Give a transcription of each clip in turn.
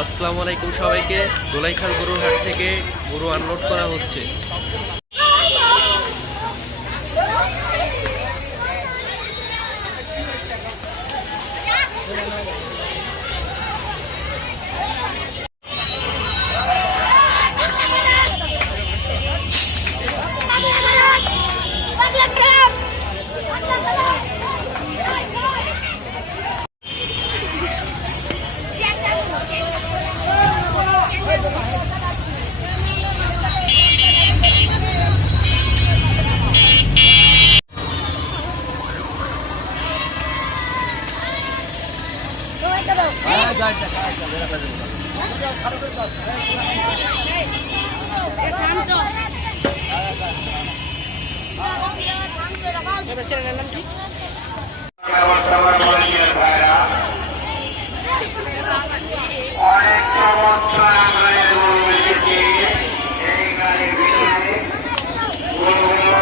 আসসালামু আলাইকুম সবাইকে। দোলাইখাল গরুর হাট থেকে গরু আনলোড করা হচ্ছে। অনেক চমৎকার আকারে গরু এসেছে এই গাড়ির ভিতরে। গরুগুলো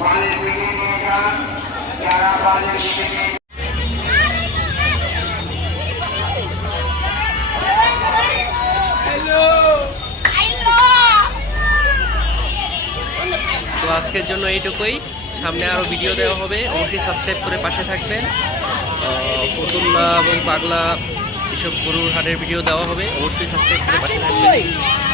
বাড়ির দিকে নিয়ে যান, যারা বাড়ির দিকে তো আজকের জন্য এইটুকুই। সামনে আরও ভিডিও দেওয়া হবে, অবশ্যই সাবস্ক্রাইব করে পাশে থাকবেন। ফতুল্লা এবং পাগলা এসব গরুর হাটের ভিডিও দেওয়া হবে, অবশ্যই সাবস্ক্রাইব করে পাশে থাকবেন।